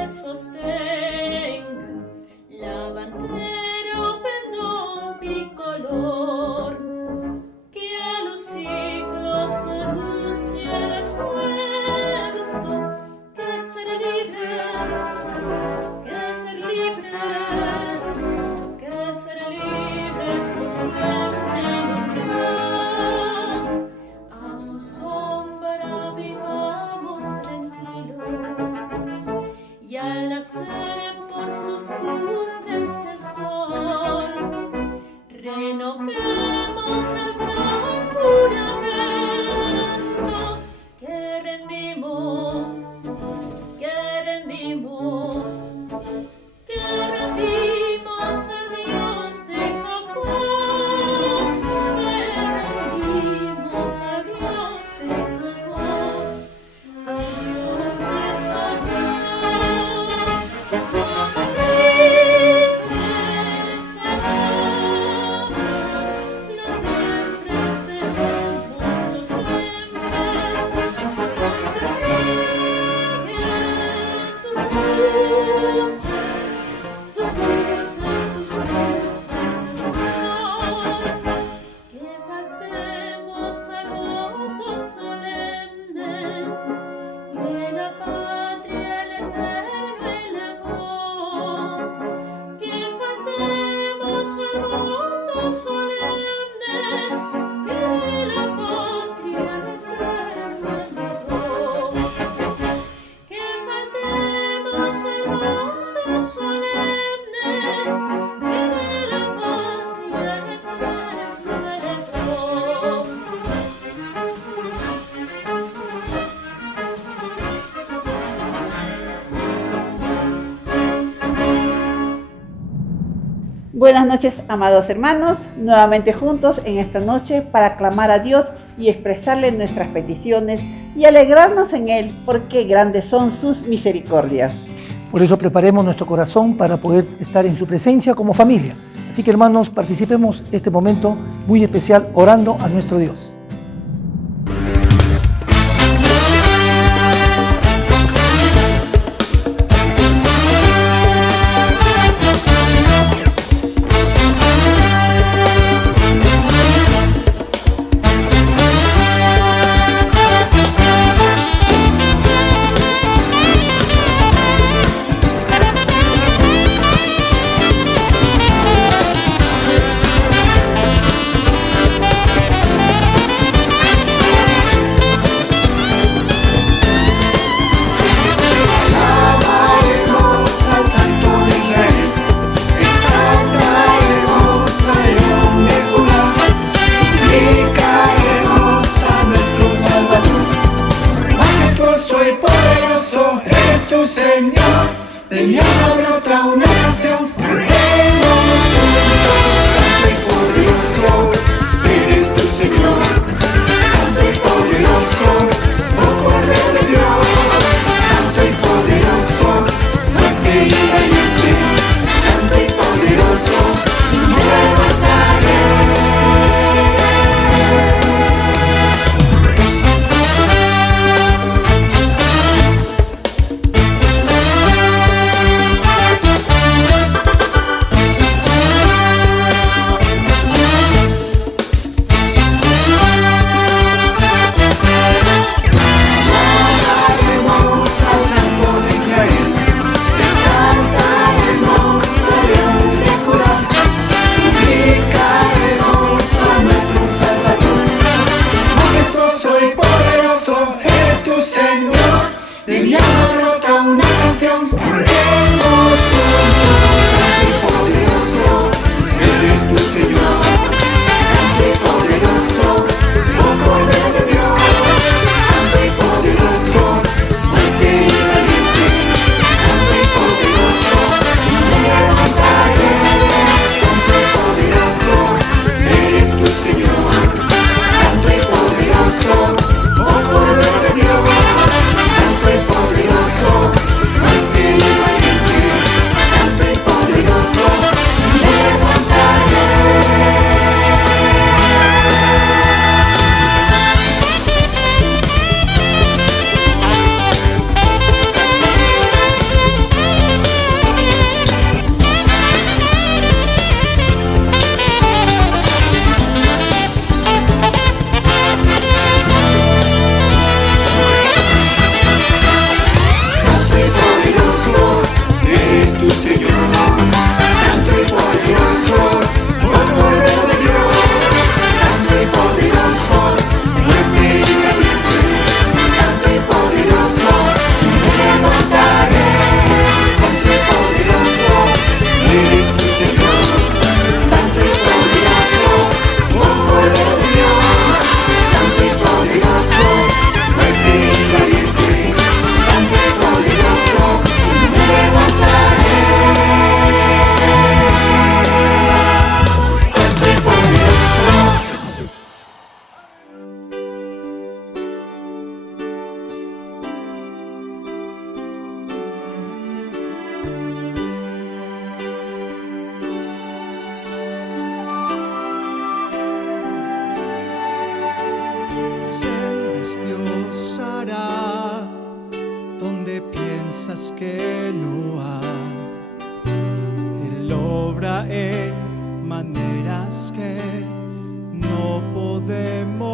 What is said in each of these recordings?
te sostenga, la bandera o pendón bicolor, que a los siglos anuncia el esfuerzo, que ser libres, que ser libres, que ser libres por siempre nos dio. A su sombra vivamos tranquilos, y al nacer por sus cumbres el sol, renovemos el gran juramento que rendimos, que rendimos, que rendimos al Dios de Jacob, que rendimos al Dios de Jacob, al Dios de Jacob. Somos libres, seremos, lo siempre seremos, lo siempre. Antes pliegues sus luces, sus luces, sus luces del sol. Que faltemos al voto solemne, que la patria, el eterno el amor. Que faltemos al voto solemne, que la patria, el eterno el amor. Que faltemos al voto solemne, que la patria, el eterno el amor. Buenas noches, amados hermanos, nuevamente juntos en esta noche para clamar a Dios y expresarle nuestras peticiones y alegrarnos en Él, porque grandes son sus misericordias. Por eso preparemos nuestro corazón para poder estar en su presencia como familia. Así que, hermanos, participemos este momento muy especial orando a nuestro Dios.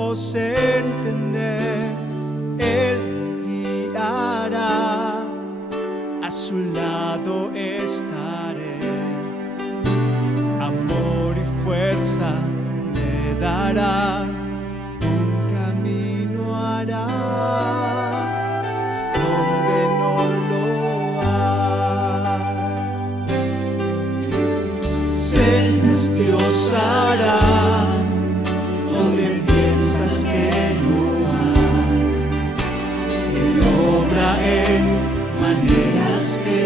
podemos entender, Él me guiará, a su lado estaré. Amor y fuerza me dará, un camino hará donde no lo hay. Él es Dios hará donde piensas que no hay. Él obra en maneras que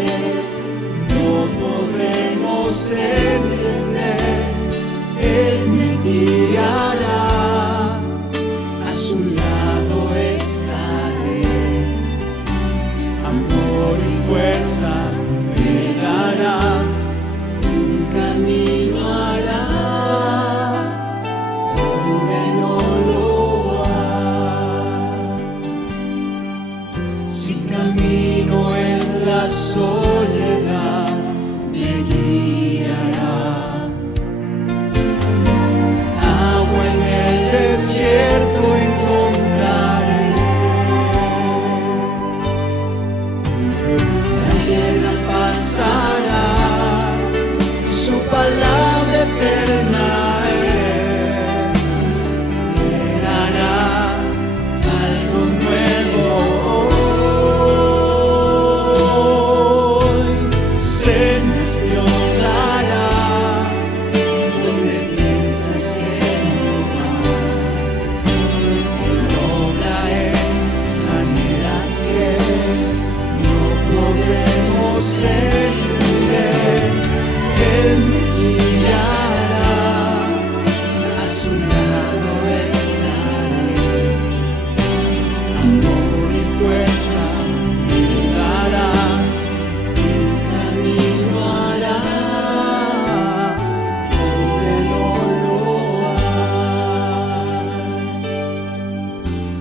no podemos entender. Él me guiará, a su lado estaré. Amor y fuerza me dará, un camino hará donde no lo hay. Si camino en la soledad, me guiará. Agua en el desierto encontraré. La tierra pasará, su palabra eterna es. Él hará algo nuevo hoy. Sé Dios hará donde piensas que no hay. Él obra en maneras que no podemos entender. Él me guiará, a su lado estaré. Amor y fuerza me dará, un camino hará donde no lo hay.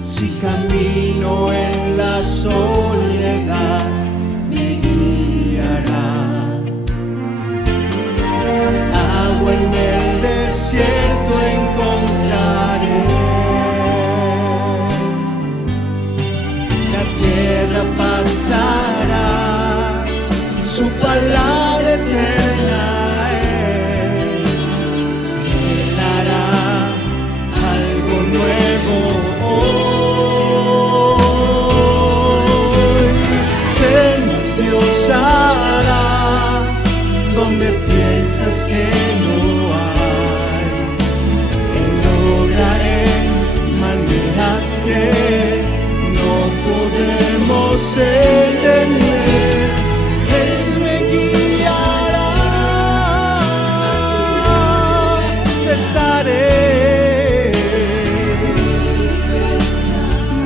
Si camino en la soledad, me guiará. Agua en el desierto encontraré. La tierra pasará, su palabra eterna es. Él hará algo nuevo hoy. Cenas Dios hará donde piensas que no hay. Él obra en maneras que no podemos entender. Él me guiará, estaré.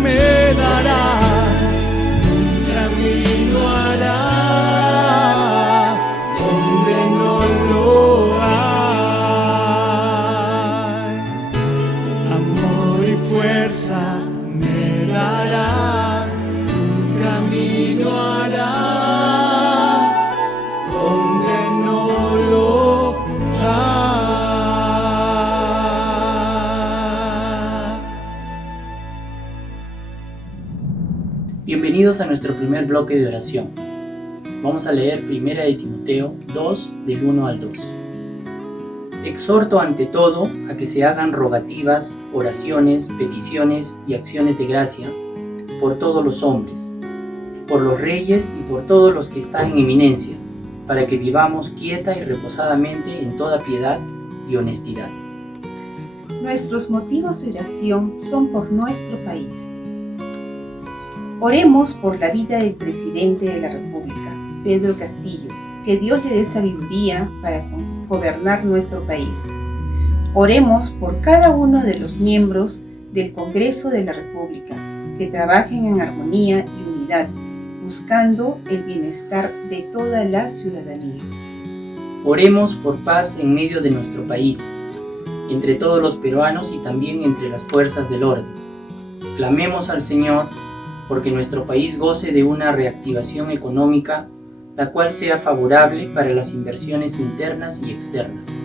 Me dará, un camino hará donde no lo hay. Amor y fuerza me dará, un camino hará donde no lo hay. Bienvenidos a nuestro primer bloque de oración. Vamos a leer 1 de Timoteo 2, del 1 al 2. Exhorto ante todo a que se hagan rogativas, oraciones, peticiones y acciones de gracia por todos los hombres, por los reyes y por todos los que están en eminencia, para que vivamos quieta y reposadamente en toda piedad y honestidad. Nuestros motivos de oración son por nuestro país. Oremos por la vida del presidente de la República, Pedro Castillo, que Dios le dé sabiduría para gobernar nuestro país. Oremos por cada uno de los miembros del Congreso de la República, que trabajen en armonía y unidad, buscando el bienestar de toda la ciudadanía. Oremos por paz en medio de nuestro país, entre todos los peruanos y también entre las fuerzas del orden. Clamemos al Señor porque nuestro país goce de una reactivación económica, la cual sea favorable para las inversiones internas y externas.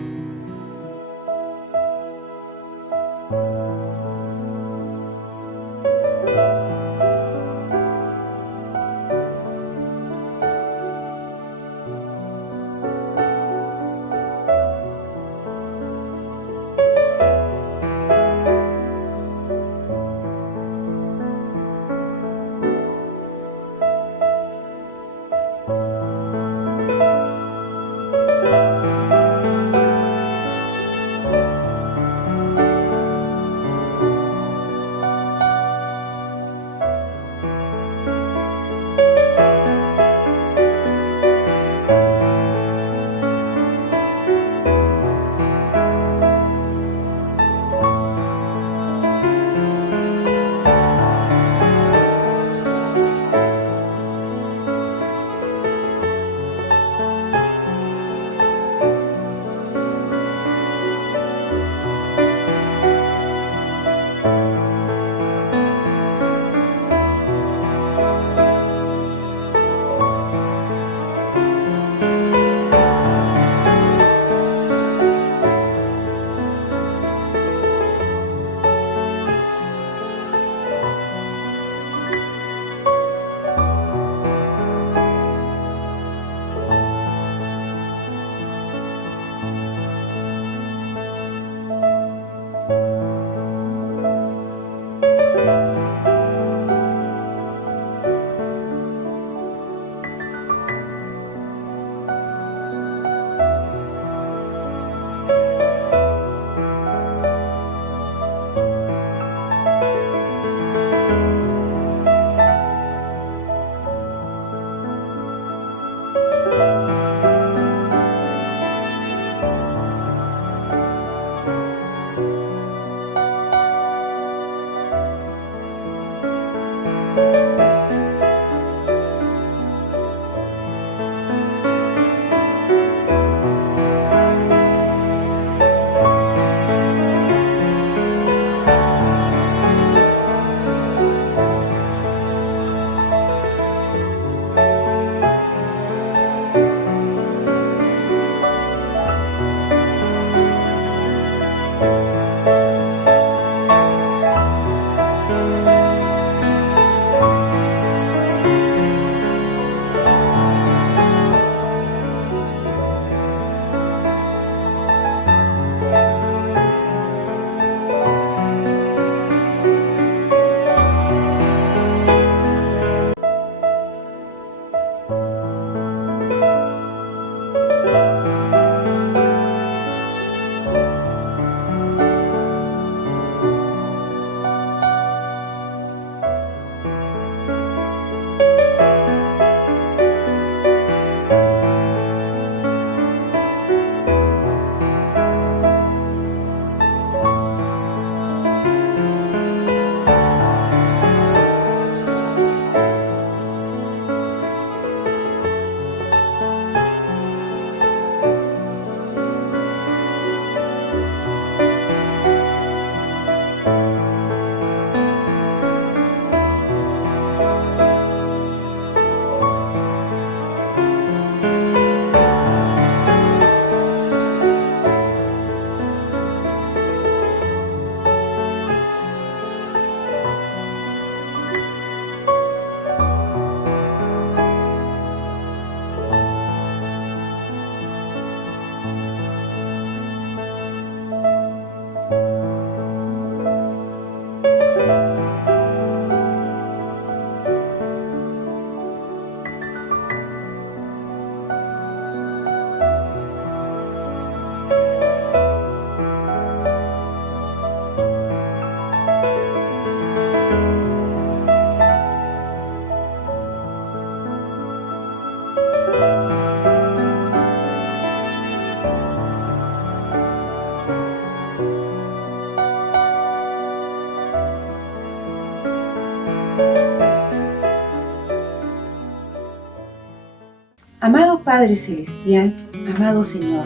Querido Padre Celestial, amado Señor,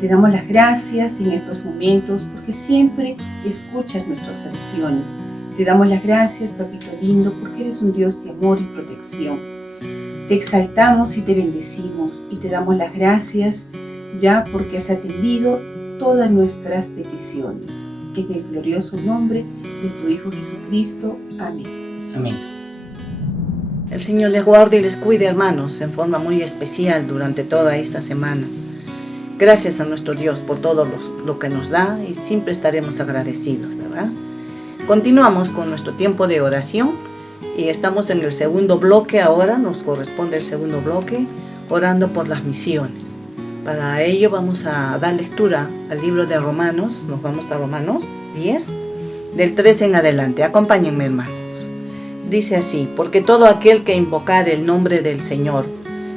te damos las gracias en estos momentos porque siempre escuchas nuestras oraciones. Te damos las gracias, Papito lindo, porque eres un Dios de amor y protección. Te exaltamos y te bendecimos y te damos las gracias ya porque has atendido todas nuestras peticiones. En el glorioso nombre de tu Hijo Jesucristo. Amén. Amén. El Señor les guarde y les cuide, hermanos, en forma muy especial durante toda esta semana. Gracias a nuestro Dios por todo lo que nos da y siempre estaremos agradecidos, ¿verdad? Continuamos con nuestro tiempo de oración y estamos en el segundo bloque ahora, nos corresponde el segundo bloque, orando por las misiones. Para ello vamos a dar lectura al libro de Romanos, nos vamos a Romanos 10, del 13 en adelante. Acompáñenme, hermanos. Dice así: porque todo aquel que invocare el nombre del Señor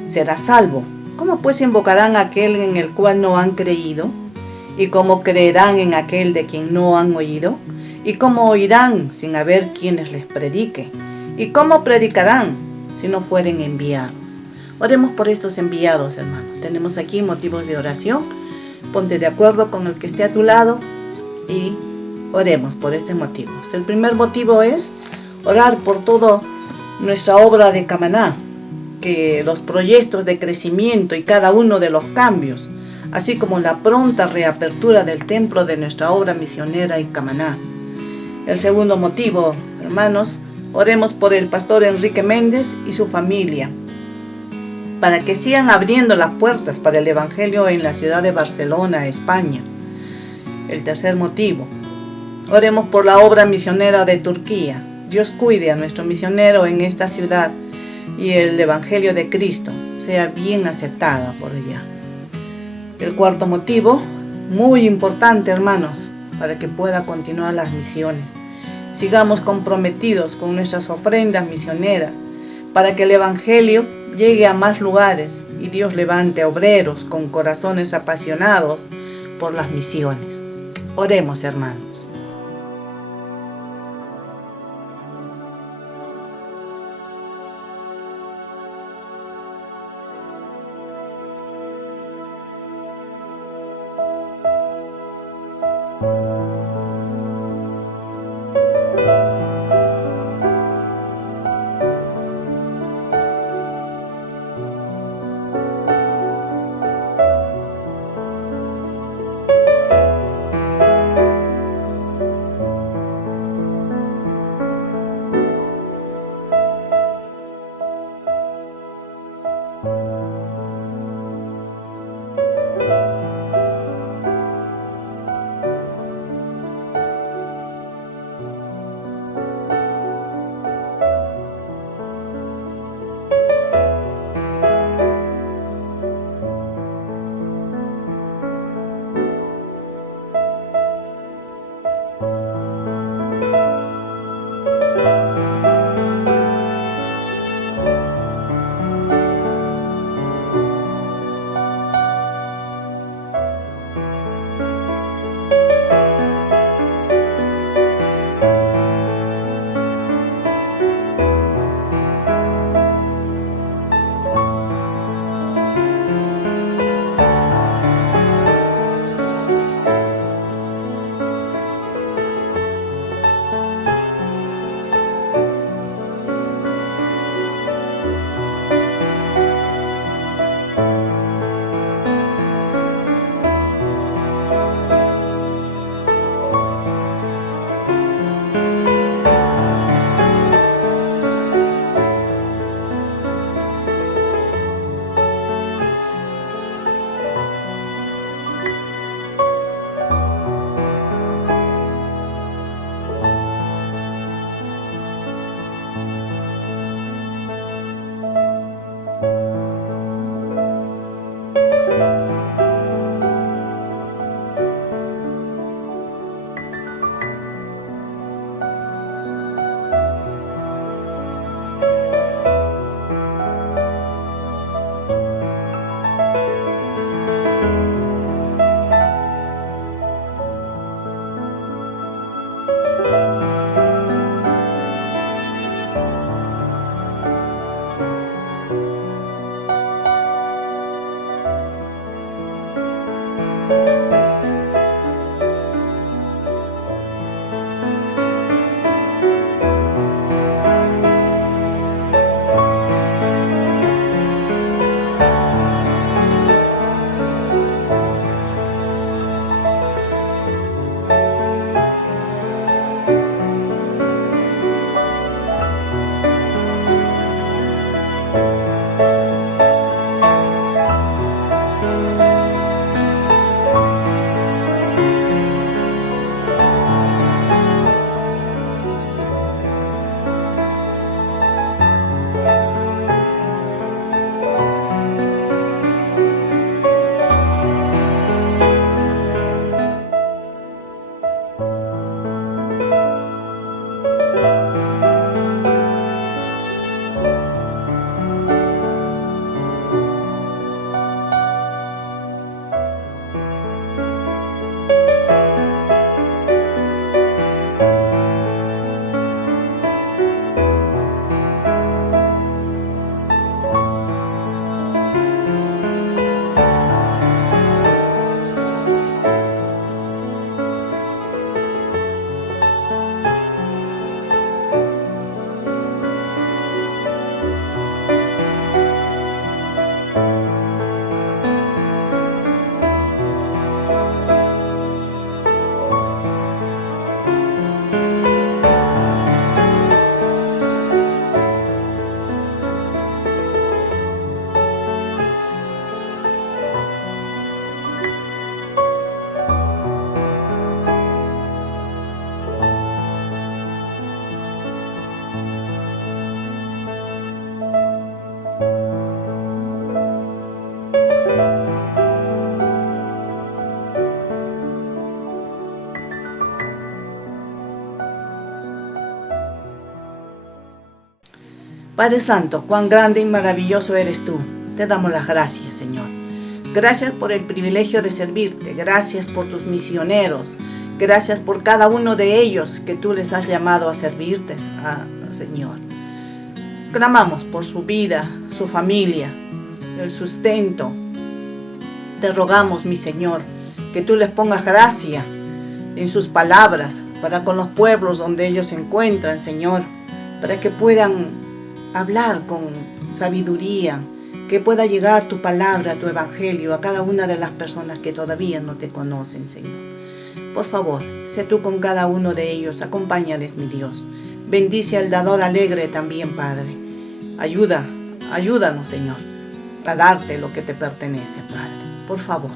será salvo. ¿Cómo pues invocarán a aquel en el cual no han creído? ¿Y cómo creerán en aquel de quien no han oído? ¿Y cómo oirán sin haber quienes les predique? ¿Y cómo predicarán si no fueren enviados? Oremos por estos enviados, hermanos. Tenemos aquí motivos de oración. Ponte de acuerdo con el que esté a tu lado y oremos por estos motivos. El primer motivo es orar por toda nuestra obra de Camaná, que los proyectos de crecimiento y cada uno de los cambios, así como la pronta reapertura del templo de nuestra obra misionera en Camaná. El segundo motivo, hermanos, oremos por el pastor Enrique Méndez y su familia, para que sigan abriendo las puertas para el Evangelio en la ciudad de Barcelona, España. El tercer motivo, oremos por la obra misionera de Turquía. Dios cuide a nuestro misionero en esta ciudad y el Evangelio de Cristo sea bien aceptado por ella. El cuarto motivo, muy importante, hermanos, para que pueda continuar las misiones. Sigamos comprometidos con nuestras ofrendas misioneras para que el Evangelio llegue a más lugares y Dios levante obreros con corazones apasionados por las misiones. Oremos, hermanos. Padre Santo, cuán grande y maravilloso eres tú. Te damos las gracias, Señor. Gracias por el privilegio de servirte. Gracias por tus misioneros. Gracias por cada uno de ellos que tú les has llamado a servirte, Señor. Clamamos por su vida, su familia, el sustento. Te rogamos, mi Señor, que tú les pongas gracia en sus palabras para con los pueblos donde ellos se encuentran, Señor, para que puedan hablar con sabiduría, que pueda llegar tu palabra, tu evangelio a cada una de las personas que todavía no te conocen, Señor. Por favor, sé tú con cada uno de ellos, acompáñales, mi Dios. Bendice al dador alegre también, Padre. Ayúdanos, Señor, a darte lo que te pertenece, Padre. Por favor.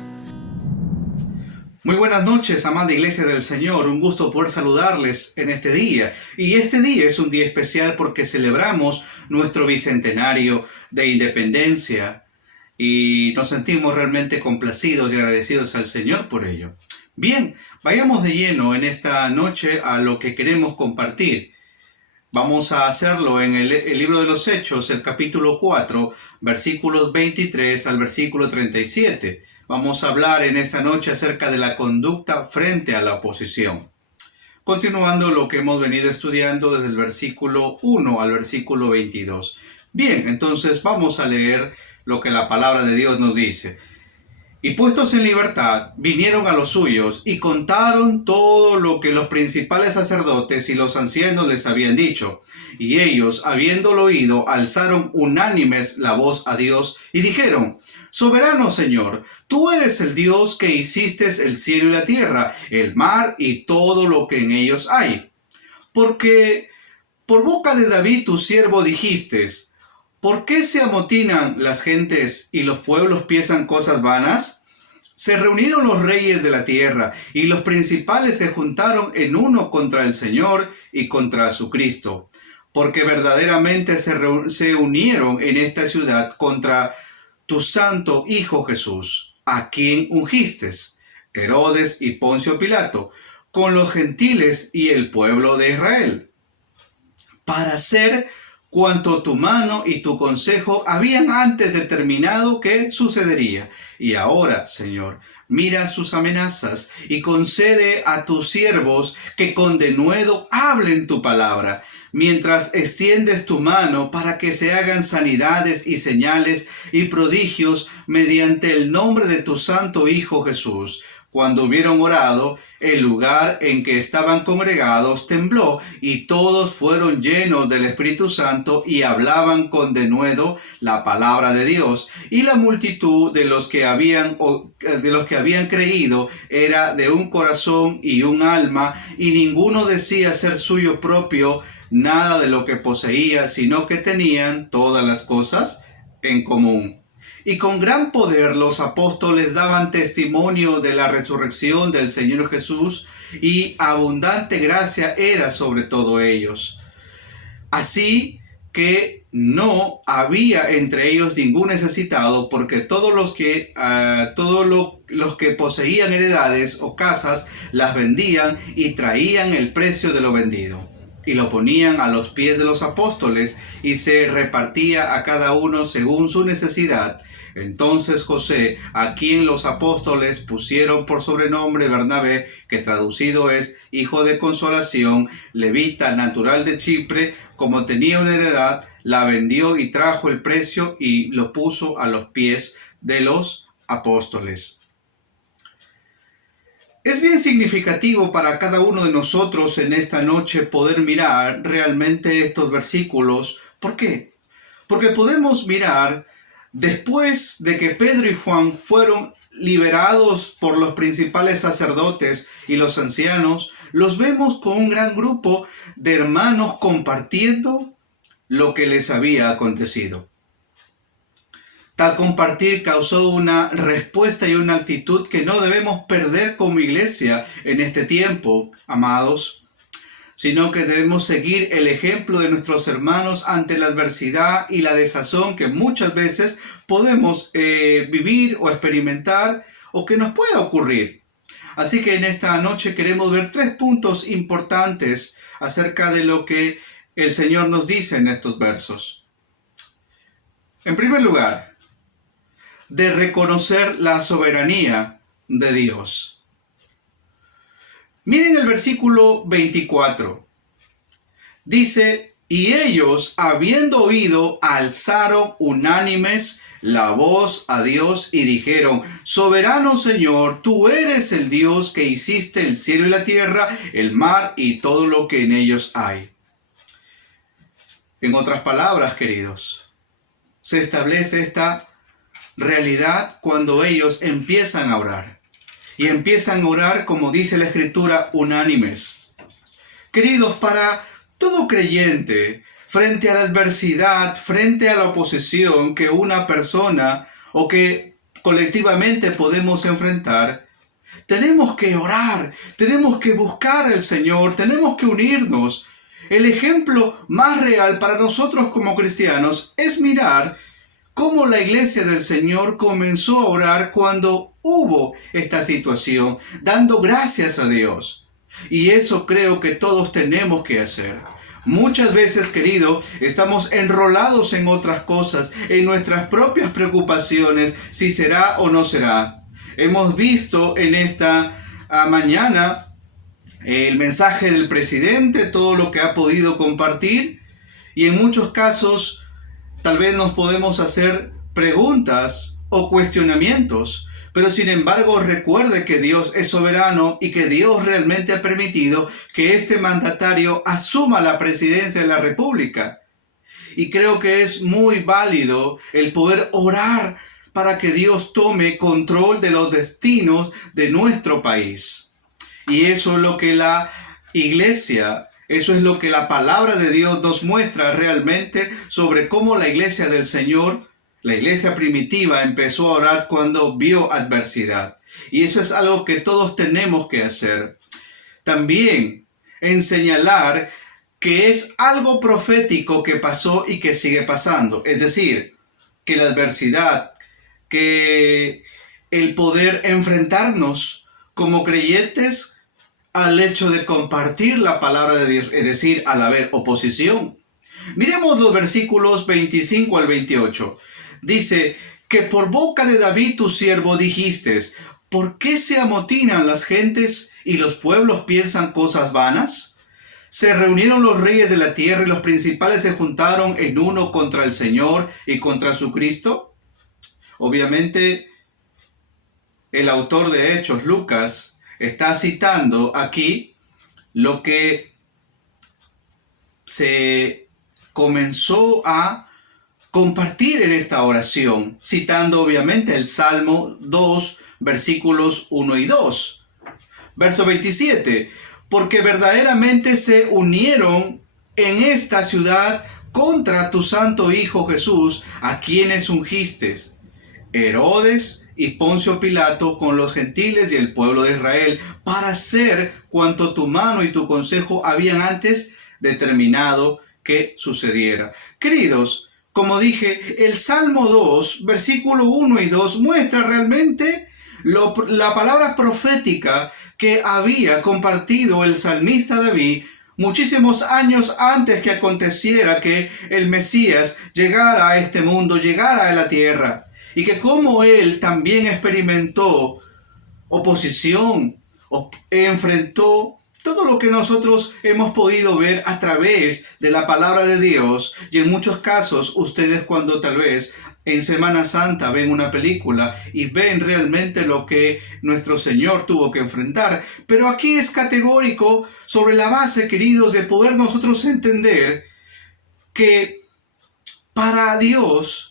Muy buenas noches, amada Iglesia del Señor. Un gusto poder saludarles en este día. Y este día es un día especial porque celebramos nuestro bicentenario de independencia y nos sentimos realmente complacidos y agradecidos al Señor por ello. Bien, vayamos de lleno en esta noche a lo que queremos compartir. Vamos a hacerlo en el libro de los Hechos, el capítulo 4, versículos 23 al versículo 37. Vamos a hablar en esta noche acerca de la conducta frente a la oposición. Continuando lo que hemos venido estudiando desde el versículo 1 al versículo 22. Bien, entonces vamos a leer lo que la palabra de Dios nos dice. Y puestos en libertad, vinieron a los suyos y contaron todo lo que los principales sacerdotes y los ancianos les habían dicho. Y ellos, habiéndolo oído, alzaron unánimes la voz a Dios y dijeron: Soberano Señor, tú eres el Dios que hiciste el cielo y la tierra, el mar y todo lo que en ellos hay. Porque por boca de David tu siervo dijiste: ¿por qué se amotinan las gentes y los pueblos piensan cosas vanas? Se reunieron los reyes de la tierra y los principales se juntaron en uno contra el Señor y contra su Cristo, porque verdaderamente se unieron en esta ciudad contra tu santo Hijo Jesús, a quien ungiste, Herodes y Poncio Pilato, con los gentiles y el pueblo de Israel, para hacer cuanto tu mano y tu consejo habían antes determinado que sucedería. Y ahora, Señor, mira sus amenazas y concede a tus siervos que con denuedo hablen tu palabra, mientras extiendes tu mano para que se hagan sanidades y señales y prodigios mediante el nombre de tu santo Hijo Jesús. Cuando hubieron orado, el lugar en que estaban congregados tembló y todos fueron llenos del Espíritu Santo y hablaban con denuedo la palabra de Dios. Y la multitud de los que habían creído era de un corazón y un alma, y ninguno decía ser suyo propio nada de lo que poseía, sino que tenían todas las cosas en común. Y con gran poder los apóstoles daban testimonio de la resurrección del Señor Jesús, y abundante gracia era sobre todo ellos. Así que no había entre ellos ningún necesitado, porque todos los que poseían heredades o casas las vendían y traían el precio de lo vendido, y lo ponían a los pies de los apóstoles, y se repartía a cada uno según su necesidad. Entonces José, a quien los apóstoles pusieron por sobrenombre Bernabé, que traducido es Hijo de Consolación, levita natural de Chipre, como tenía una heredad, la vendió y trajo el precio y lo puso a los pies de los apóstoles. Es bien significativo para cada uno de nosotros en esta noche poder mirar realmente estos versículos. ¿Por qué? Porque podemos mirar, después de que Pedro y Juan fueron liberados por los principales sacerdotes y los ancianos, los vemos con un gran grupo de hermanos compartiendo lo que les había acontecido. Tal compartir causó una respuesta y una actitud que no debemos perder como iglesia en este tiempo, amados, sino que debemos seguir el ejemplo de nuestros hermanos ante la adversidad y la desazón que muchas veces podemos vivir o experimentar o que nos pueda ocurrir. Así que en esta noche queremos ver 3 puntos importantes acerca de lo que el Señor nos dice en estos versos. En primer lugar, de reconocer la soberanía de Dios. Miren el versículo 24. Dice, y ellos, habiendo oído, alzaron unánimes la voz a Dios y dijeron, soberano Señor, tú eres el Dios que hiciste el cielo y la tierra, el mar y todo lo que en ellos hay. En otras palabras, queridos, se establece esta realidad cuando ellos empiezan a orar. Y empiezan a orar, como dice la Escritura, unánimes. Queridos, para todo creyente, frente a la adversidad, frente a la oposición que una persona o que colectivamente podemos enfrentar, tenemos que orar, tenemos que buscar al Señor, tenemos que unirnos. El ejemplo más real para nosotros como cristianos es mirar cómo la iglesia del Señor comenzó a orar cuando hubo esta situación, dando gracias a Dios. Y eso creo que todos tenemos que hacer. Muchas veces, querido, estamos enrolados en otras cosas, en nuestras propias preocupaciones, si será o no será. Hemos visto en esta mañana el mensaje del presidente, todo lo que ha podido compartir, y en muchos casos tal vez nos podemos hacer preguntas o cuestionamientos. Pero sin embargo, recuerde que Dios es soberano y que Dios realmente ha permitido que este mandatario asuma la presidencia de la República. Y creo que es muy válido el poder orar para que Dios tome control de los destinos de nuestro país. Y eso es lo que la iglesia, eso es lo que la palabra de Dios nos muestra realmente sobre cómo la iglesia del Señor, la iglesia primitiva, empezó a orar cuando vio adversidad. Y eso es algo que todos tenemos que hacer. También en señalar que es algo profético que pasó y que sigue pasando. Es decir, que la adversidad, que el poder enfrentarnos como creyentes al hecho de compartir la palabra de Dios, es decir, al haber oposición. Miremos los versículos 25 al 28. Dice, que por boca de David tu siervo dijiste, ¿por qué se amotinan las gentes y los pueblos piensan cosas vanas? Se reunieron los reyes de la tierra y los principales se juntaron en uno contra el Señor y contra su Cristo. Obviamente, el autor de Hechos, Lucas, está citando aquí lo que se comenzó a compartir en esta oración, citando obviamente el Salmo 2, versículos 1 y 2. Verso 27, porque verdaderamente se unieron en esta ciudad contra tu santo Hijo Jesús, a quienes ungiste, Herodes y Poncio Pilato con los gentiles y el pueblo de Israel, para hacer cuanto tu mano y tu consejo habían antes determinado que sucediera. Queridos, como dije, el Salmo 2, versículo 1 y 2 muestra realmente la palabra profética que había compartido el salmista David muchísimos años antes que aconteciera que el Mesías llegara a este mundo, llegara a la tierra. Y que como él también experimentó oposición, enfrentó todo lo que nosotros hemos podido ver a través de la palabra de Dios. Y en muchos casos, ustedes cuando tal vez en Semana Santa ven una película y ven realmente lo que nuestro Señor tuvo que enfrentar. Pero aquí es categórico sobre la base, queridos, de poder nosotros entender que para Dios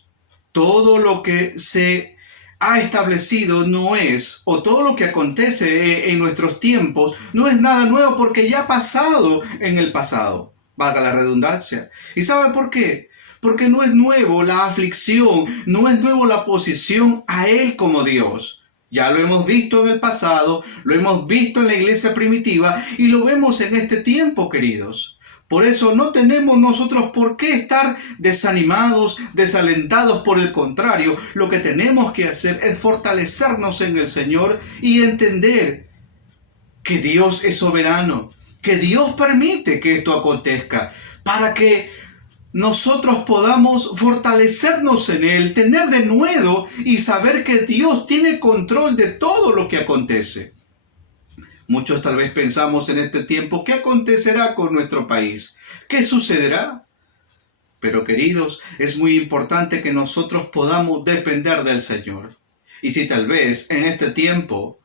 todo lo que se ha establecido no es, o todo lo que acontece en nuestros tiempos no es nada nuevo porque ya ha pasado en el pasado, valga la redundancia. ¿Y sabe por qué? Porque no es nuevo la aflicción, no es nuevo la posición a Él como Dios. Ya lo hemos visto en el pasado, lo hemos visto en la iglesia primitiva y lo vemos en este tiempo, queridos. Por eso no tenemos nosotros por qué estar desanimados, desalentados. Por el contrario, lo que tenemos que hacer es fortalecernos en el Señor y entender que Dios es soberano, que Dios permite que esto acontezca para que nosotros podamos fortalecernos en Él, tener denuedo y saber que Dios tiene control de todo lo que acontece. Muchos tal vez pensamos en este tiempo, ¿qué acontecerá con nuestro país? ¿Qué sucederá? Pero queridos, es muy importante que nosotros podamos depender del Señor. Y si tal vez en este tiempo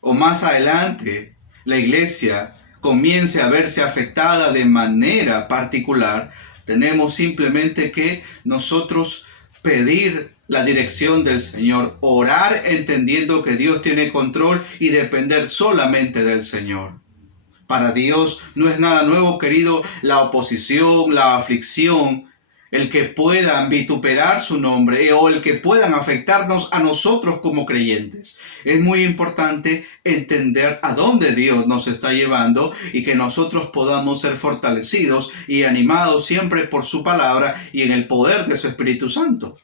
o más adelante la iglesia comience a verse afectada de manera particular, tenemos simplemente que nosotros pedir la dirección del Señor, orar entendiendo que Dios tiene control y depender solamente del Señor. Para Dios no es nada nuevo, querido, la oposición, la aflicción, el que puedan vituperar su nombre o el que puedan afectarnos a nosotros como creyentes. Es muy importante entender a dónde Dios nos está llevando y que nosotros podamos ser fortalecidos y animados siempre por su palabra y en el poder de su Espíritu Santo.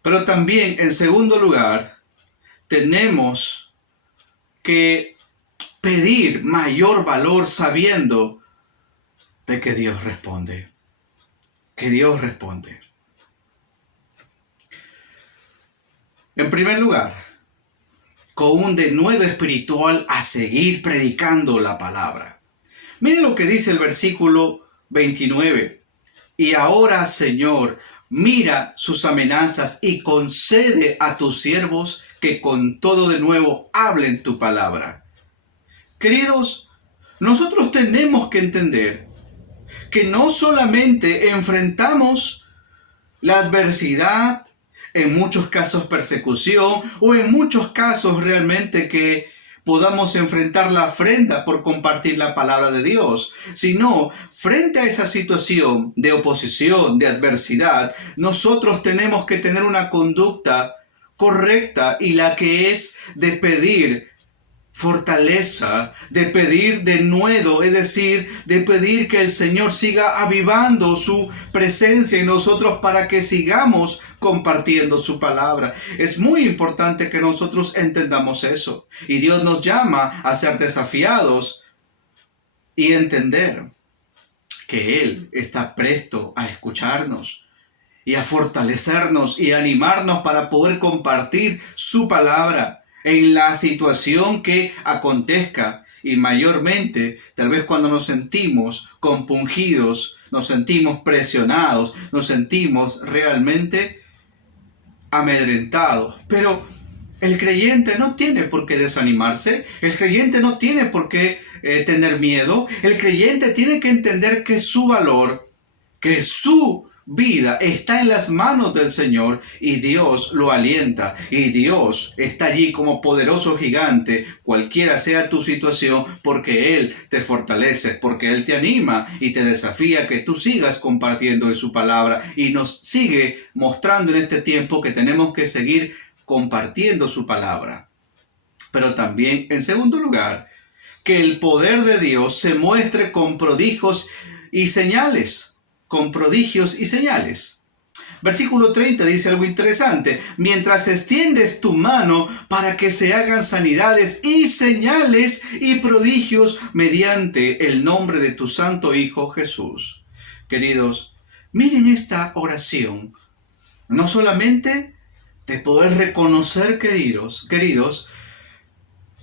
Pero también, en segundo lugar, tenemos que pedir mayor valor sabiendo de que Dios responde. Que Dios responde. En primer lugar, con un denuedo espiritual a seguir predicando la palabra. Miren lo que dice el versículo 29. Y ahora, Señor, mira sus amenazas y concede a tus siervos que con todo de nuevo hablen tu palabra. Queridos, nosotros tenemos que entender que no solamente enfrentamos la adversidad, en muchos casos persecución, o en muchos casos realmente que podamos enfrentar la afrenta por compartir la palabra de Dios, sino frente a esa situación de oposición, de adversidad, nosotros tenemos que tener una conducta correcta y la que es de pedir fortaleza, de pedir denuedo, es decir, de pedir que el Señor siga avivando su presencia en nosotros para que sigamos compartiendo su palabra. Es muy importante que nosotros entendamos eso. Y Dios nos llama a ser desafiados y entender que Él está presto a escucharnos y a fortalecernos y animarnos para poder compartir su palabra en la situación que acontezca, y mayormente tal vez cuando nos sentimos compungidos, nos sentimos presionados, nos sentimos realmente amedrentados. Pero el creyente no tiene por qué desanimarse, el creyente no tiene por qué tener miedo, el creyente tiene que entender que su valor, que su vida está en las manos del Señor y Dios lo alienta y Dios está allí como poderoso gigante, cualquiera sea tu situación, porque Él te fortalece, porque Él te anima y te desafía que tú sigas compartiendo de su palabra y nos sigue mostrando en este tiempo que tenemos que seguir compartiendo su palabra. Pero también, en segundo lugar, que el poder de Dios se muestre con prodigios y señales. Con prodigios y señales. Versículo 30 dice algo interesante. Mientras extiendes tu mano para que se hagan sanidades y señales y prodigios mediante el nombre de tu santo Hijo Jesús. Queridos, miren esta oración. No solamente de poder reconocer, queridos,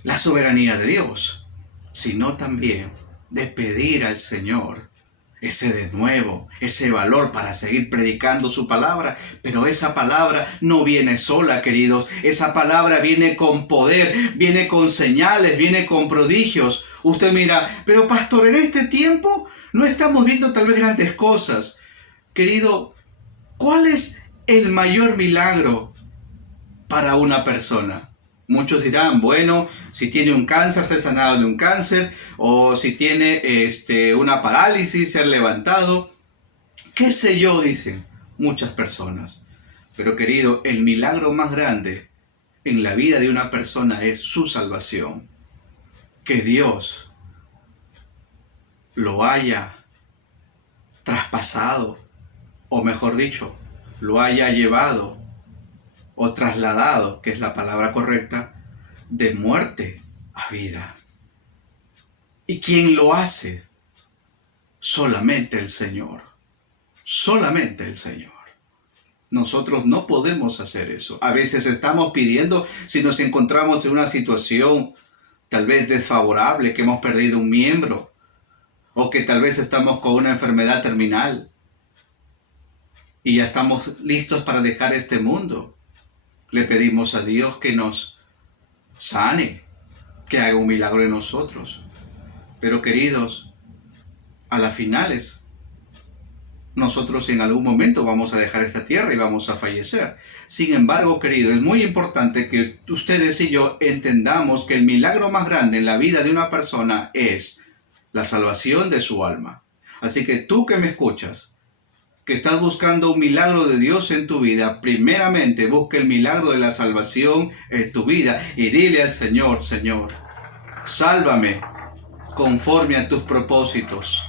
la soberanía de Dios, sino también de pedir al Señor ese denuedo, ese valor para seguir predicando su palabra. Pero esa palabra no viene sola, queridos. Esa palabra viene con poder, viene con señales, viene con prodigios. Usted mira, pero pastor, en este tiempo no estamos viendo tal vez grandes cosas. Querido, ¿cuál es el mayor milagro para una persona? Muchos dirán, bueno, si tiene un cáncer, ser sanado de un cáncer, o si tiene una parálisis, ser levantado. ¿Qué sé yo? Dicen muchas personas. Pero querido, el milagro más grande en la vida de una persona es su salvación. Que Dios lo haya traspasado, o mejor dicho, lo haya llevado o trasladado, que es la palabra correcta, de muerte a vida. ¿Y quién lo hace? solamente el Señor. Solamente el Señor. Nosotros no podemos hacer eso. A veces estamos pidiendo, si nos encontramos en una situación tal vez desfavorable, que hemos perdido un miembro, o que tal vez estamos con una enfermedad terminal y ya estamos listos para dejar este mundo. Le pedimos a Dios que nos sane, que haga un milagro en nosotros. Pero queridos, a las finales, nosotros en algún momento vamos a dejar esta tierra y vamos a fallecer. Sin embargo, querido, es muy importante que ustedes y yo entendamos que el milagro más grande en la vida de una persona es la salvación de su alma. Así que tú que me escuchas, que estás buscando un milagro de Dios en tu vida, primeramente busca el milagro de la salvación en tu vida y dile al Señor: Señor, sálvame conforme a tus propósitos.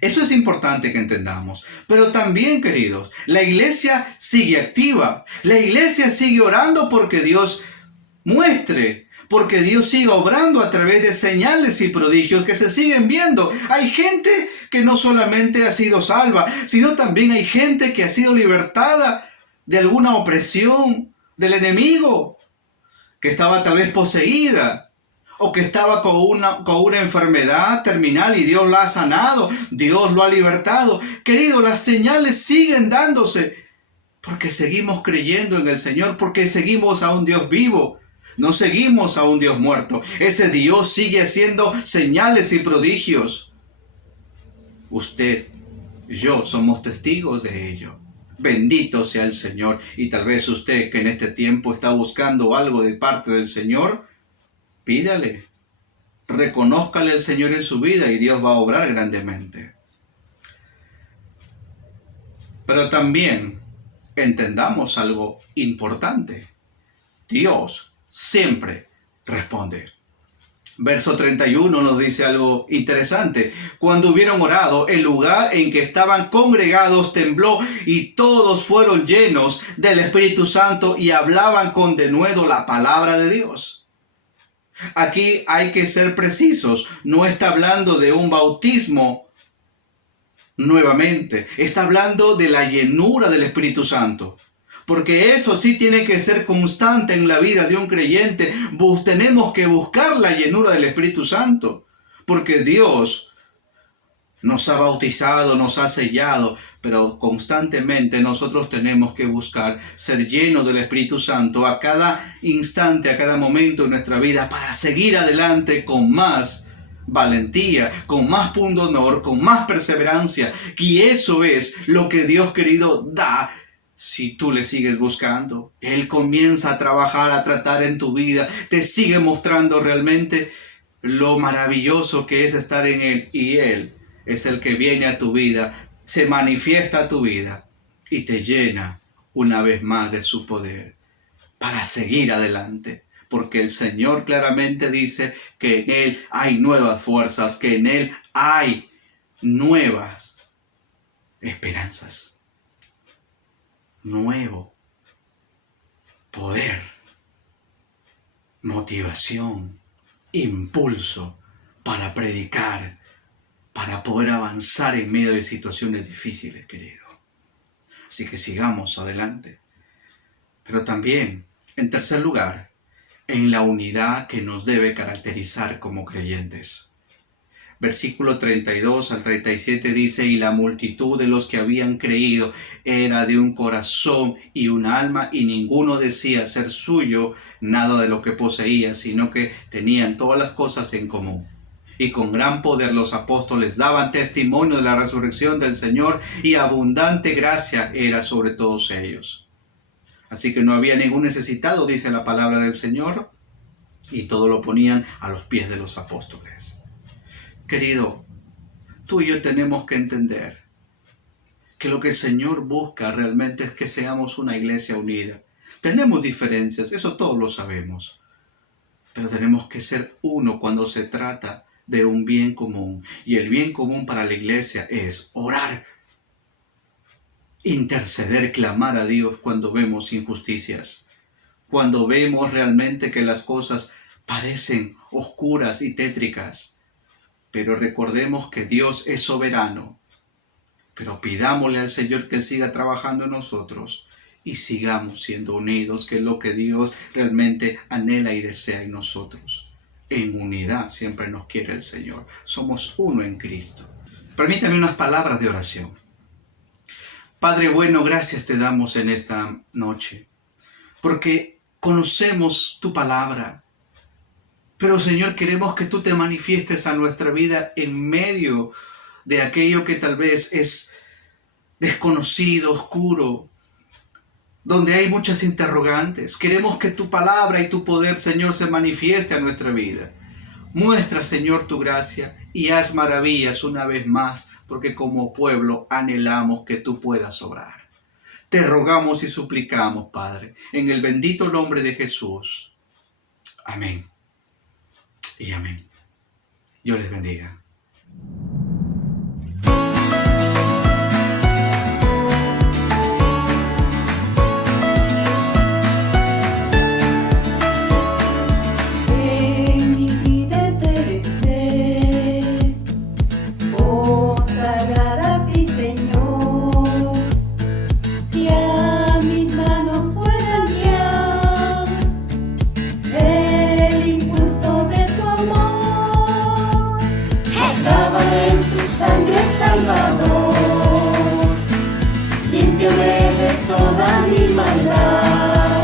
Eso es importante que entendamos. Pero también, queridos, la iglesia sigue activa. La iglesia sigue orando porque Dios muestre, porque Dios siga obrando a través de señales y prodigios que se siguen viendo. Hay gente que no solamente ha sido salva, sino también hay gente que ha sido libertada de alguna opresión del enemigo, que estaba tal vez poseída, o que estaba con una enfermedad terminal y Dios la ha sanado, Dios lo ha libertado. Querido, las señales siguen dándose porque seguimos creyendo en el Señor, porque seguimos a un Dios vivo, no seguimos a un Dios muerto. Ese Dios sigue haciendo señales y prodigios. Usted y yo somos testigos de ello. Bendito sea el Señor. Y tal vez usted que en este tiempo está buscando algo de parte del Señor, pídale, reconózcale al Señor en su vida y Dios va a obrar grandemente. Pero también entendamos algo importante. Dios siempre responde. Verso 31 nos dice algo interesante. Cuando hubieron orado, el lugar en que estaban congregados tembló y todos fueron llenos del Espíritu Santo y hablaban con denuedo la palabra de Dios. Aquí hay que ser precisos. No está hablando de un bautismo nuevamente. Está hablando de la llenura del Espíritu Santo. Porque eso sí tiene que ser constante en la vida de un creyente. Tenemos que buscar la llenura del Espíritu Santo. Porque Dios nos ha bautizado, nos ha sellado, pero constantemente nosotros tenemos que buscar ser llenos del Espíritu Santo a cada instante, a cada momento de nuestra vida, para seguir adelante con más valentía, con más pundonor, con más perseverancia. Y eso es lo que Dios, querido, da si tú le sigues buscando. Él comienza a trabajar, a tratar en tu vida, te sigue mostrando realmente lo maravilloso que es estar en Él, y Él es el que viene a tu vida, se manifiesta a tu vida y te llena una vez más de su poder para seguir adelante. Porque el Señor claramente dice que en Él hay nuevas fuerzas, que en Él hay nuevas esperanzas, nuevo poder, motivación, impulso para predicar, para poder avanzar en medio de situaciones difíciles, querido. Así que sigamos adelante. Pero también, en tercer lugar, en la unidad que nos debe caracterizar como creyentes. Versículo 32 al 37 dice: y la multitud de los que habían creído era de un corazón y un alma, y ninguno decía ser suyo nada de lo que poseía, sino que tenían todas las cosas en común. Y con gran poder los apóstoles daban testimonio de la resurrección del Señor, y abundante gracia era sobre todos ellos. Así que no había ningún necesitado, dice la palabra del Señor, y todo lo ponían a los pies de los apóstoles. Querido, tú y yo tenemos que entender que lo que el Señor busca realmente es que seamos una iglesia unida. Tenemos diferencias, eso todos lo sabemos, pero tenemos que ser uno cuando se trata de un bien común. Y el bien común para la iglesia es orar, interceder, clamar a Dios cuando vemos injusticias, cuando vemos realmente que las cosas parecen oscuras y tétricas. Pero recordemos que Dios es soberano. Pero pidámosle al Señor que Él siga trabajando en nosotros y sigamos siendo unidos, que es lo que Dios realmente anhela y desea en nosotros. En unidad siempre nos quiere el Señor. Somos uno en Cristo. Permítame unas palabras de oración. Padre bueno, gracias te damos en esta noche, porque conocemos tu palabra. Pero Señor, queremos que tú te manifiestes a nuestra vida en medio de aquello que tal vez es desconocido, oscuro, donde hay muchas interrogantes. Queremos que tu palabra y tu poder, Señor, se manifieste a nuestra vida. Muestra, Señor, tu gracia y haz maravillas una vez más, porque como pueblo anhelamos que tú puedas obrar. Te rogamos y suplicamos, Padre, en el bendito nombre de Jesús. Amén. Y amén. Dios les bendiga. En mi vida esté, consagrada a ti, Señor, y a mis manos puedan guiar el impulso de tu amor. Lávame en tu sangre, Salvador, límpiame de toda mi maldad.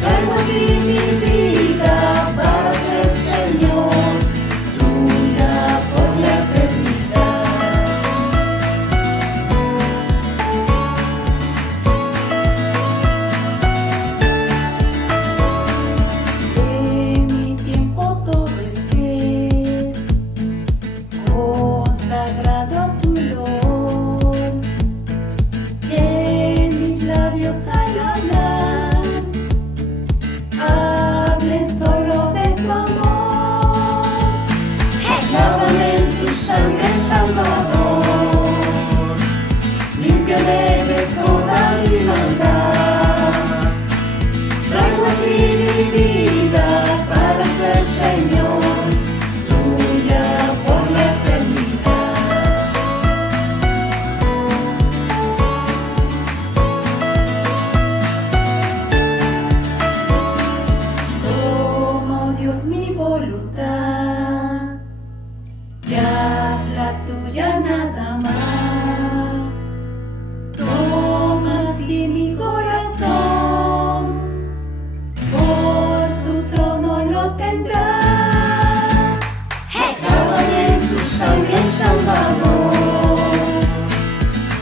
Traigo aquí mi vida para ser, Señor, tuya por la eternidad. En mi tiempo todo es ser consagrado a tu olor. Que mis labios al hablar hablen solo de tu amor. Lávame en tu sangre, Salvador, límpiame de toda mi maldad. Traigo aquí mi vida para ser, Señor, tuya por la eternidad. Toma, oh Dios, mi voluntad, y haz la tuya nada más. Toma así mi corazón, por tu trono lo tendrás. Lávame en tu sangre, Salvador,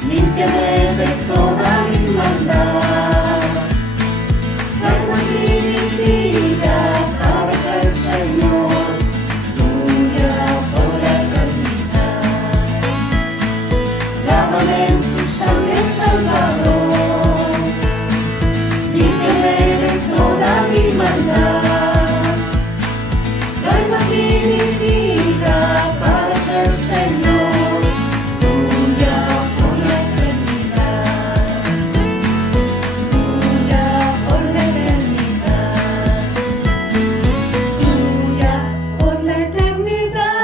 límpiame de toda mi maldad. Traigo aquí mi vida para ser, Señor, tuya por la eternidad. Lávame en tu sangre, Salvador, límpiame de toda mi maldad. Traigo aquí mi vida para ser, Señor, tuya por la eternidad. Tuya por la eternidad. Tuya por la eternidad.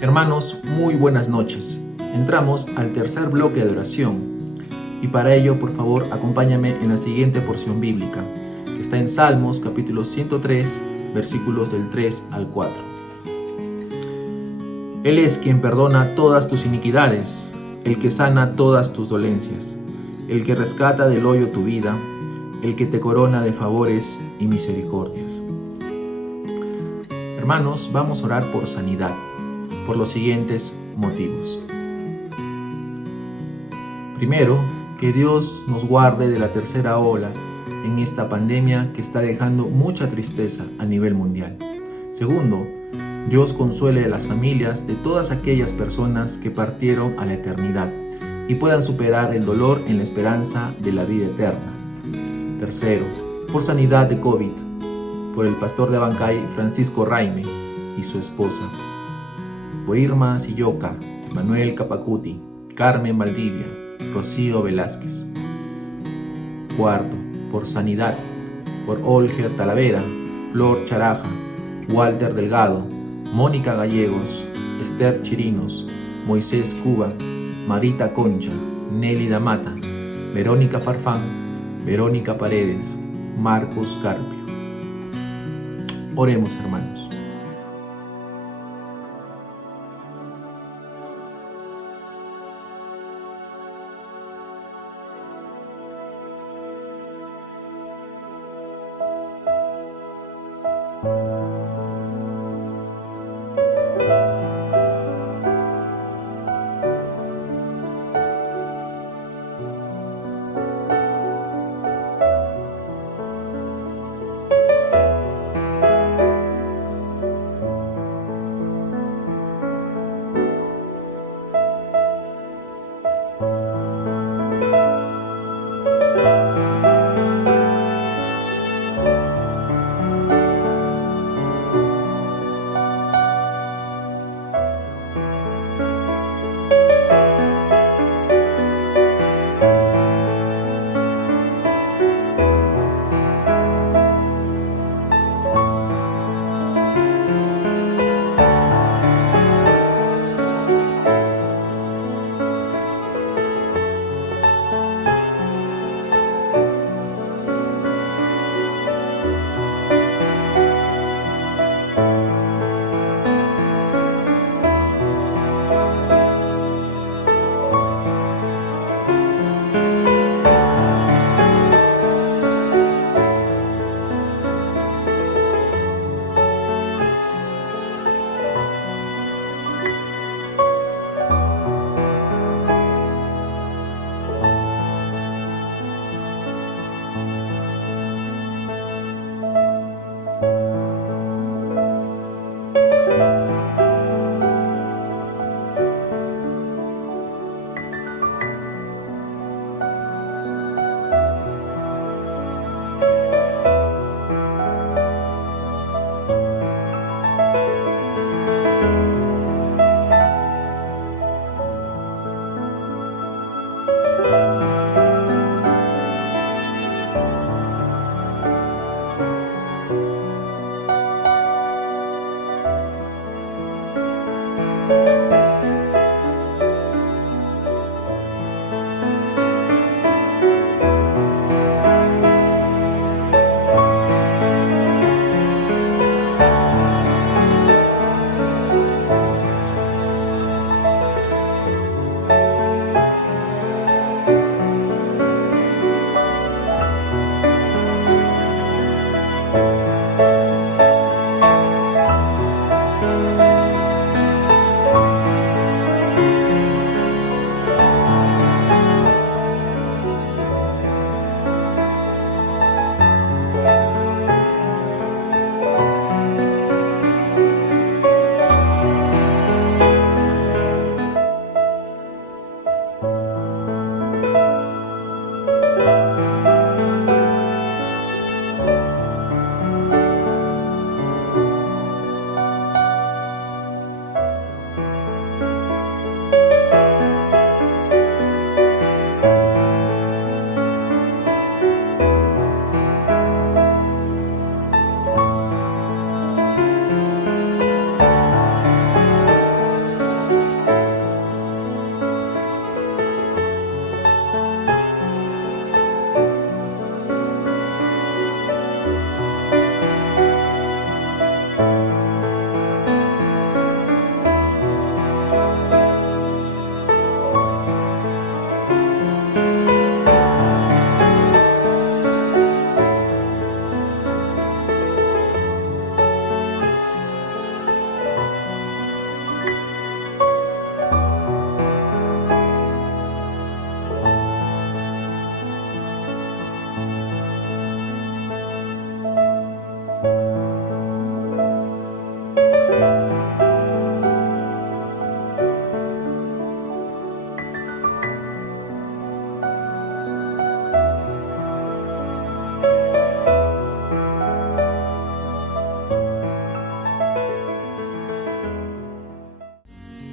Hermanos, muy buenas noches. Entramos al tercer bloque de oración y para ello, por favor, acompáñame en la siguiente porción bíblica, que está en Salmos capítulo 103, versículos del 3 al 4. Él es quien perdona todas tus iniquidades, el que sana todas tus dolencias, el que rescata del hoyo tu vida, el que te corona de favores y misericordias. Hermanos, vamos a orar por sanidad, por los siguientes motivos. Primero, que Dios nos guarde de la tercera ola en esta pandemia que está dejando mucha tristeza a nivel mundial. Segundo, Dios consuele a las familias de todas aquellas personas que partieron a la eternidad y puedan superar el dolor en la esperanza de la vida eterna. Tercero, por sanidad de COVID, por el pastor de Abancay, Francisco Raime, y su esposa, por Irma Silloca, Manuel Capacuti, Carmen Valdivia, Rocío Velázquez. Cuarto, por sanidad, por Olger Talavera, Flor Charaja, Walter Delgado, Mónica Gallegos, Esther Chirinos, Moisés Cuba, Marita Concha, Nelly Damata, Verónica Farfán, Verónica Paredes, Marcos Carpio. Oremos, hermanos.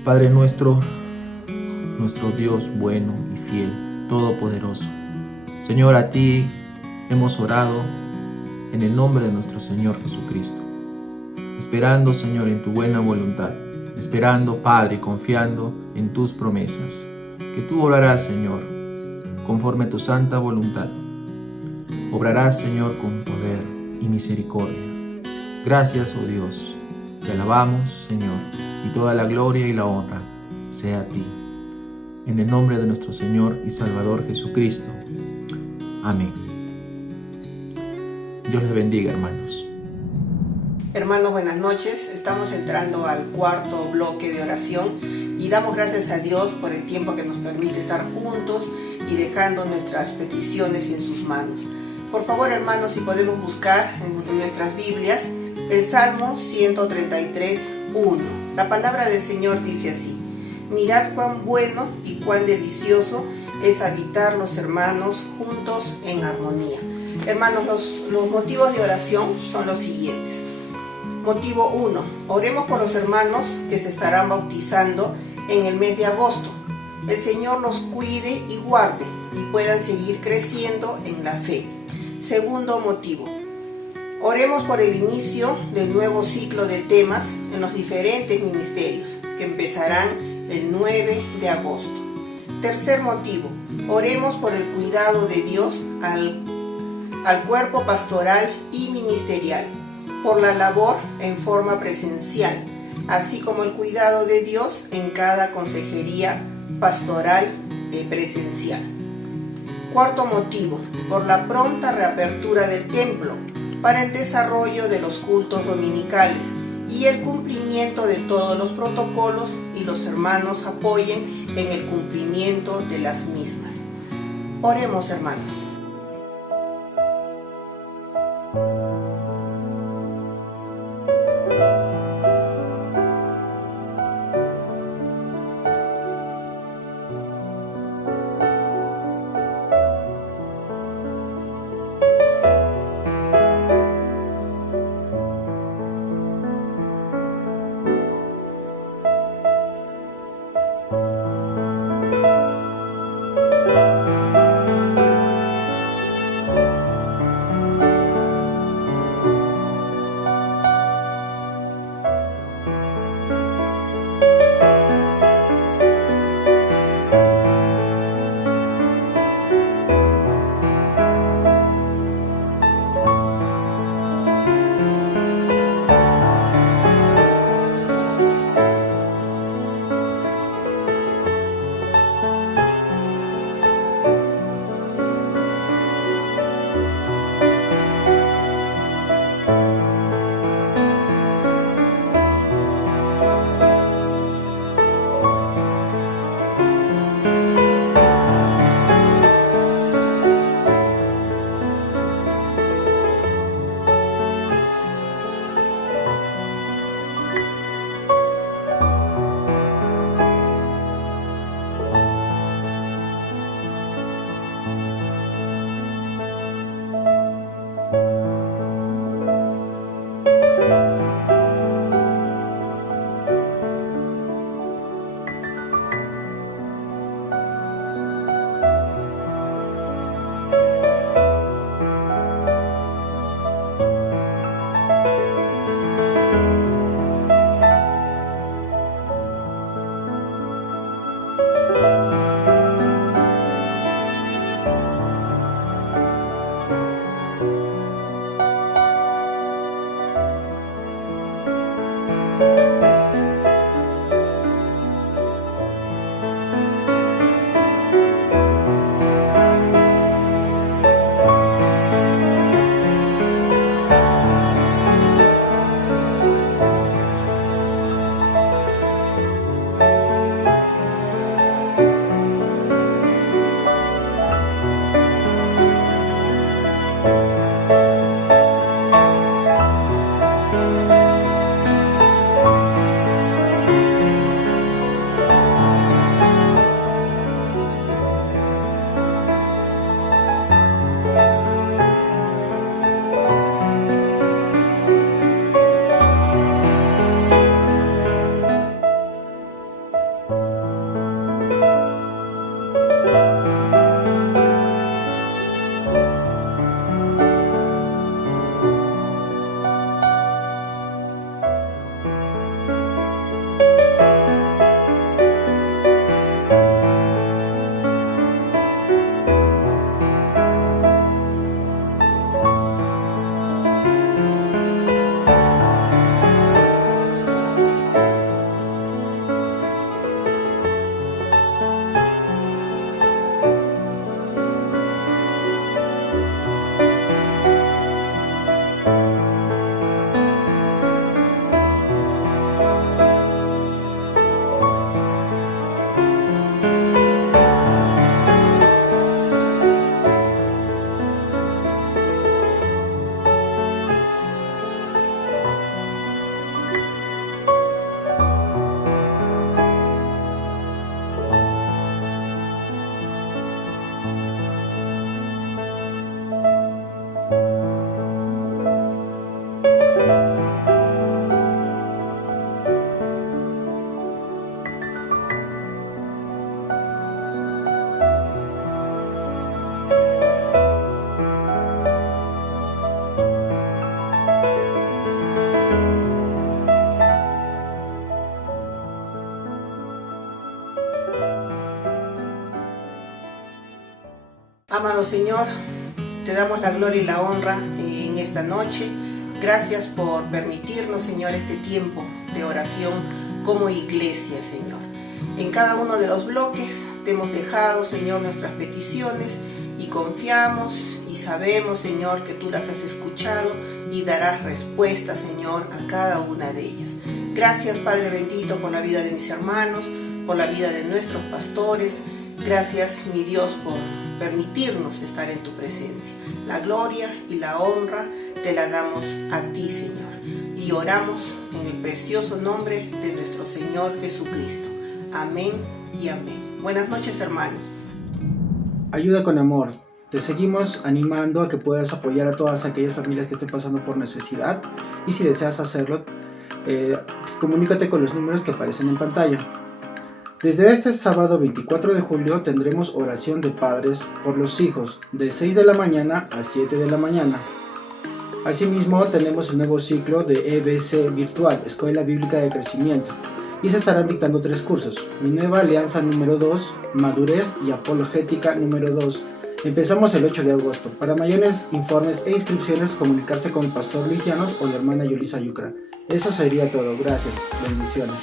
Padre nuestro Dios bueno y fiel, todopoderoso, Señor, a ti hemos orado en el nombre de nuestro Señor Jesucristo, esperando, Señor, en tu buena voluntad, esperando, Padre, confiando en tus promesas, que tú obrarás, Señor, conforme a tu santa voluntad. Obrarás, Señor, con poder y misericordia. Gracias, oh Dios, te alabamos, Señor, y toda la gloria y la honra sea a ti. En el nombre de nuestro Señor y Salvador Jesucristo. Amén. Dios les bendiga, hermanos. Hermanos, buenas noches. Estamos entrando al cuarto bloque de oración y damos gracias a Dios por el tiempo que nos permite estar juntos y dejando nuestras peticiones en sus manos. Por favor, hermanos, si podemos buscar en nuestras Biblias el Salmo 133:1. La palabra del Señor dice así: mirad cuán bueno y cuán delicioso es habitar los hermanos juntos en armonía. Hermanos, los motivos de oración son los siguientes. Motivo 1. Oremos por los hermanos que se estarán bautizando en el mes de agosto. El Señor los cuide y guarde y puedan seguir creciendo en la fe. Segundo motivo. Oremos por el inicio del nuevo ciclo de temas en los diferentes ministerios que empezarán el 9 de agosto. Tercer motivo. Oremos por el cuidado de Dios al cuerpo pastoral y ministerial, por la labor en forma presencial, así como el cuidado de Dios en cada consejería pastoral presencial. Cuarto motivo, por la pronta reapertura del templo para el desarrollo de los cultos dominicales y el cumplimiento de todos los protocolos, y los hermanos apoyen en el cumplimiento de las mismas. Oremos, hermanos. Amado Señor, te damos la gloria y la honra en esta noche. Gracias por permitirnos, Señor, este tiempo de oración como iglesia, Señor. En cada uno de los bloques te hemos dejado, Señor, nuestras peticiones y confiamos y sabemos, Señor, que tú las has escuchado y darás respuesta, Señor, a cada una de ellas. Gracias, Padre bendito, por la vida de mis hermanos, por la vida de nuestros pastores. Gracias, mi Dios, por permitirnos estar en tu presencia. La gloria y la honra te la damos a ti, Señor. Y oramos en el precioso nombre de nuestro Señor Jesucristo. Amén y amén. Buenas noches, hermanos. Ayuda con amor. Te seguimos animando a que puedas apoyar a todas aquellas familias que estén pasando por necesidad. Y si deseas hacerlo, comunícate con los números que aparecen en pantalla. Desde este sábado 24 de julio tendremos oración de padres por los hijos de 6 de la mañana a 7 de la mañana. Asimismo tenemos el nuevo ciclo de EBC Virtual, Escuela Bíblica de Crecimiento, y se estarán dictando 3 cursos: Mi Nueva Alianza número 2, Madurez y Apologética número 2. Empezamos el 8 de agosto. Para mayores informes e inscripciones, comunicarse con el pastor Ligianos o la hermana Yulisa Yucra. Eso sería todo. Gracias. Bendiciones.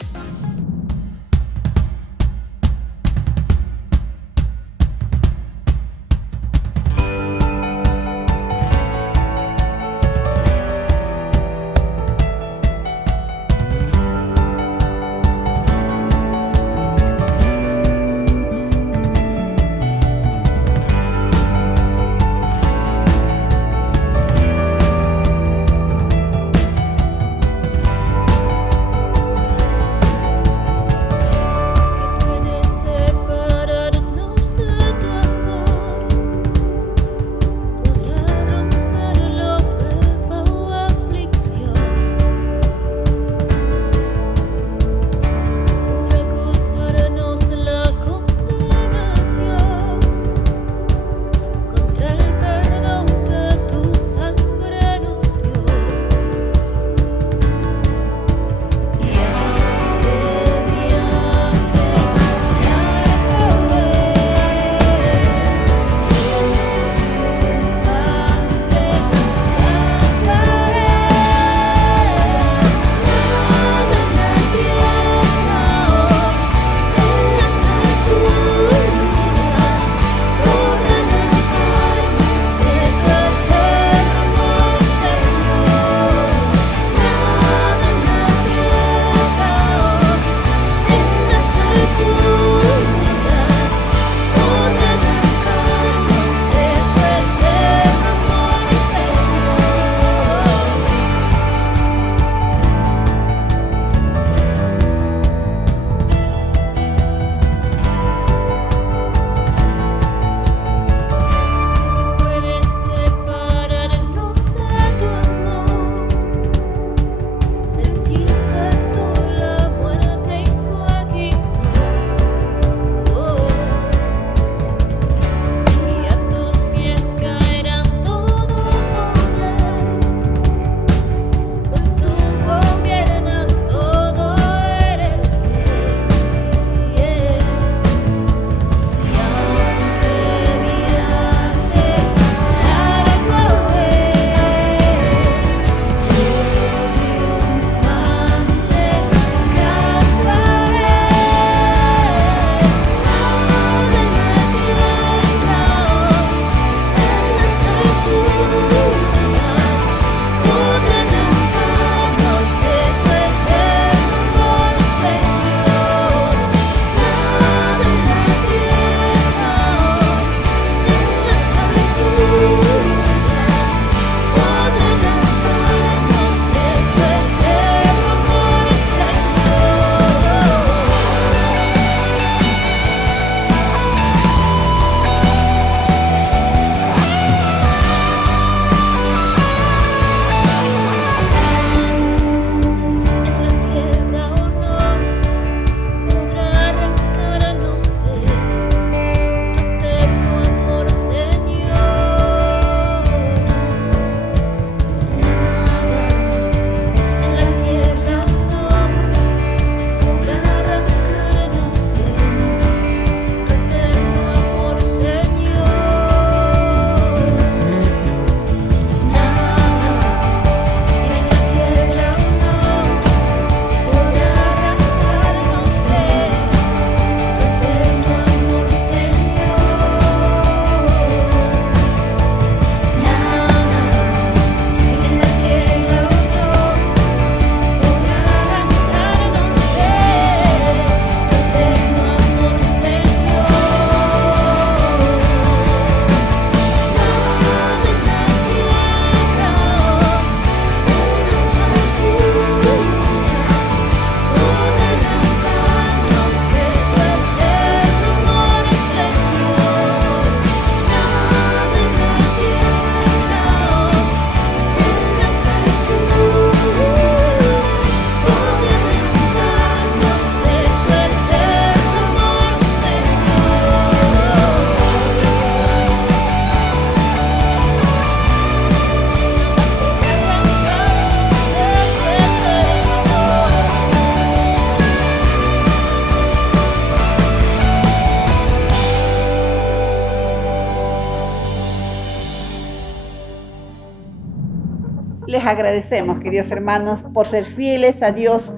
Les agradecemos, queridos hermanos, por ser fieles a Dios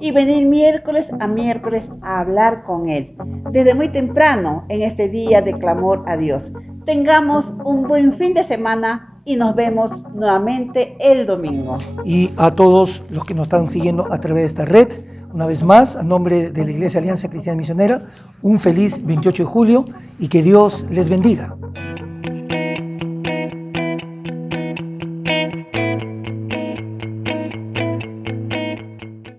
y venir miércoles a hablar con Él, desde muy temprano en este día de clamor a Dios. Tengamos un buen fin de semana y nos vemos nuevamente el domingo. Y a todos los que nos están siguiendo a través de esta red, una vez más, a nombre de la Iglesia Alianza Cristiana Misionera, un feliz 28 de julio y que Dios les bendiga.